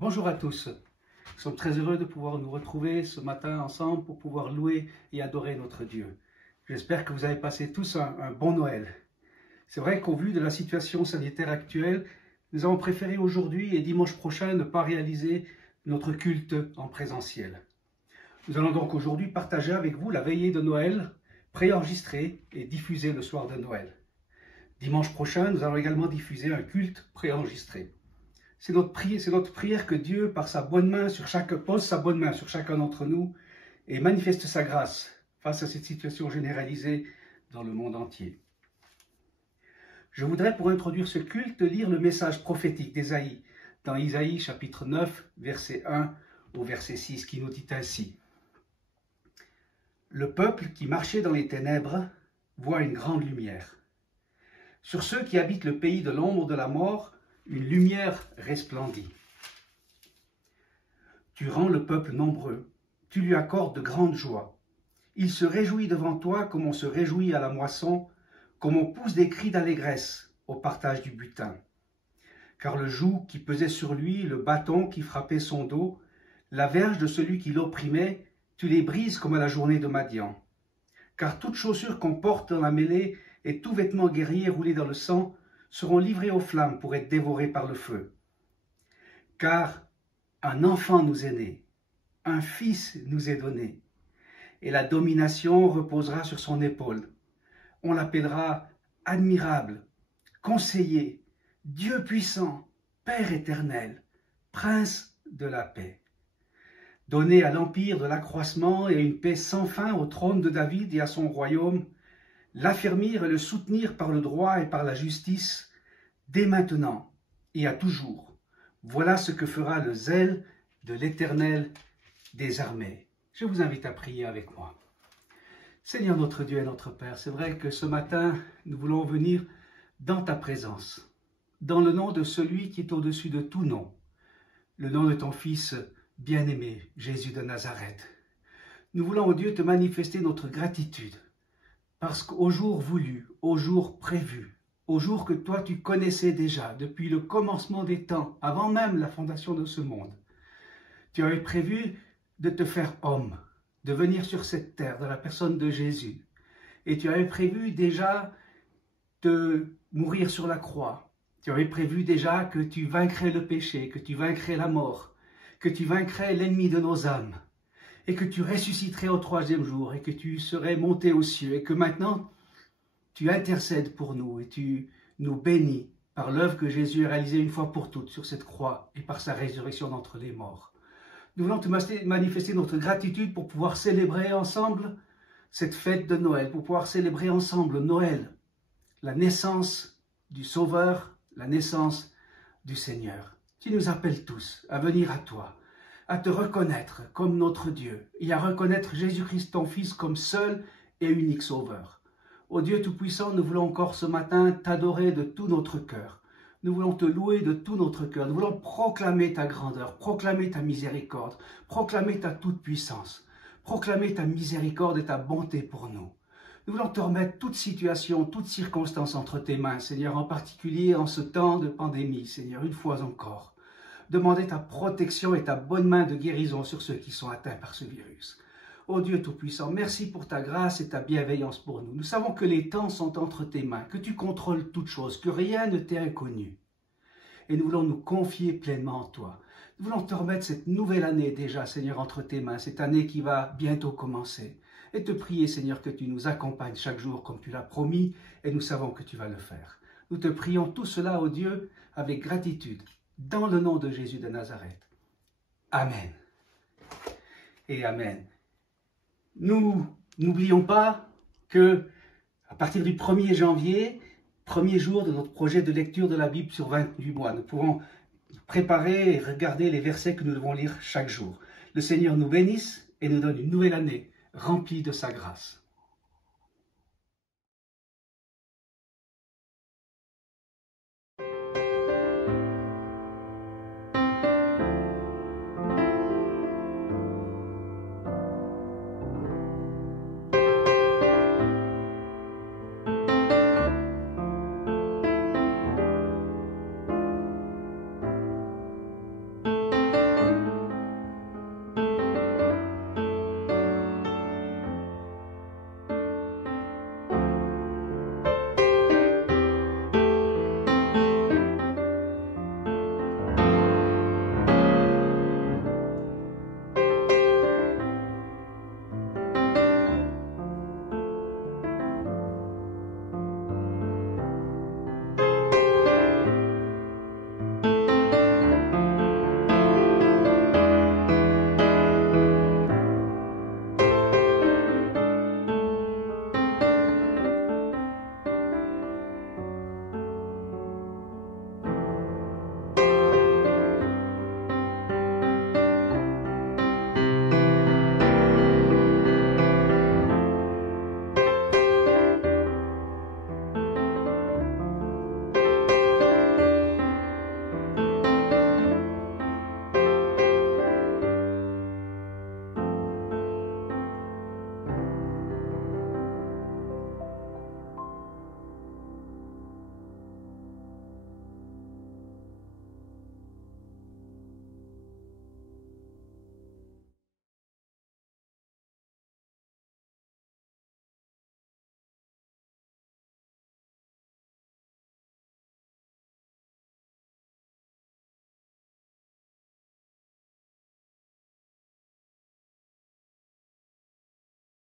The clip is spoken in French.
Bonjour à tous, nous sommes très heureux de pouvoir nous retrouver ce matin ensemble pour pouvoir louer et adorer notre Dieu. J'espère que vous avez passé tous un bon Noël. C'est vrai qu'au vu de la situation sanitaire actuelle, nous avons préféré aujourd'hui et dimanche prochain ne pas réaliser notre culte en présentiel. Nous allons donc aujourd'hui partager avec vous la veillée de Noël, préenregistrée et diffusée le soir de Noël. Dimanche prochain, nous allons également diffuser un culte préenregistré. C'est notre prière que Dieu, par sa bonne main pose sa bonne main sur chacun d'entre nous et manifeste sa grâce face à cette situation généralisée dans le monde entier. Je voudrais, pour introduire ce culte, lire le message prophétique d'Ésaïe, dans Isaïe chapitre 9, verset 1 au verset 6, qui nous dit ainsi. « Le peuple qui marchait dans les ténèbres voit une grande lumière. Sur ceux qui habitent le pays de l'ombre de la mort, une lumière resplendit. Tu rends le peuple nombreux, tu lui accordes de grandes joies. Il se réjouit devant toi comme on se réjouit à la moisson, comme on pousse des cris d'allégresse au partage du butin. Car le joug qui pesait sur lui, le bâton qui frappait son dos, la verge de celui qui l'opprimait, tu les brises comme à la journée de Madian. Car toute chaussure qu'on porte dans la mêlée et tout vêtement guerrier roulé dans le sang seront livrés aux flammes pour être dévorés par le feu. Car un enfant nous est né, un fils nous est donné, et la domination reposera sur son épaule. On l'appellera admirable, conseiller, Dieu puissant, Père éternel, Prince de la paix. Donné à l'empire de l'accroissement et une paix sans fin au trône de David et à son royaume, l'affermir et le soutenir par le droit et par la justice, dès maintenant et à toujours. Voilà ce que fera le zèle de l'Éternel des armées. Je vous invite à prier avec moi. Seigneur notre Dieu et notre Père, c'est vrai que ce matin, nous voulons venir dans ta présence, dans le nom de celui qui est au-dessus de tout nom, le nom de ton Fils bien-aimé, Jésus de Nazareth. Nous voulons, ô Dieu, te manifester notre gratitude, parce qu'au jour voulu, au jour prévu, au jour que toi tu connaissais déjà, depuis le commencement des temps, avant même la fondation de ce monde, tu avais prévu de te faire homme, de venir sur cette terre dans la personne de Jésus. Et tu avais prévu déjà de mourir sur la croix. Tu avais prévu déjà que tu vaincrais le péché, que tu vaincrais la mort, que tu vaincrais l'ennemi de nos âmes, et que tu ressusciterais au troisième jour, et que tu serais monté aux cieux, et que maintenant tu intercèdes pour nous, et tu nous bénis par l'œuvre que Jésus a réalisée une fois pour toutes sur cette croix, et par sa résurrection d'entre les morts. Nous voulons te manifester notre gratitude pour pouvoir célébrer ensemble cette fête de Noël, pour pouvoir célébrer ensemble Noël, la naissance du Sauveur, la naissance du Seigneur. Tu nous appelles tous à venir à toi, à te reconnaître comme notre Dieu et à reconnaître Jésus-Christ, ton Fils, comme seul et unique Sauveur. Ô Dieu Tout-Puissant, nous voulons encore ce matin t'adorer de tout notre cœur. Nous voulons te louer de tout notre cœur. Nous voulons proclamer ta grandeur, proclamer ta miséricorde, proclamer ta toute-puissance, proclamer ta miséricorde et ta bonté pour nous. Nous voulons te remettre toute situation, toute circonstance entre tes mains, Seigneur, en particulier en ce temps de pandémie, Seigneur, une fois encore. Demander ta protection et ta bonne main de guérison sur ceux qui sont atteints par ce virus. Ô Dieu Tout-Puissant, merci pour ta grâce et ta bienveillance pour nous. Nous savons que les temps sont entre tes mains, que tu contrôles toutes choses, que rien ne t'est inconnu. Et nous voulons nous confier pleinement en toi. Nous voulons te remettre cette nouvelle année déjà, Seigneur, entre tes mains, cette année qui va bientôt commencer. Et te prier, Seigneur, que tu nous accompagnes chaque jour comme tu l'as promis, et nous savons que tu vas le faire. Nous te prions tout cela, ô Dieu, avec gratitude, dans le nom de Jésus de Nazareth. Amen. Et Amen. Nous n'oublions pas que, à partir du 1er janvier, premier jour de notre projet de lecture de la Bible sur 28 mois, nous pourrons préparer et regarder les versets que nous devons lire chaque jour. Le Seigneur nous bénisse et nous donne une nouvelle année remplie de sa grâce.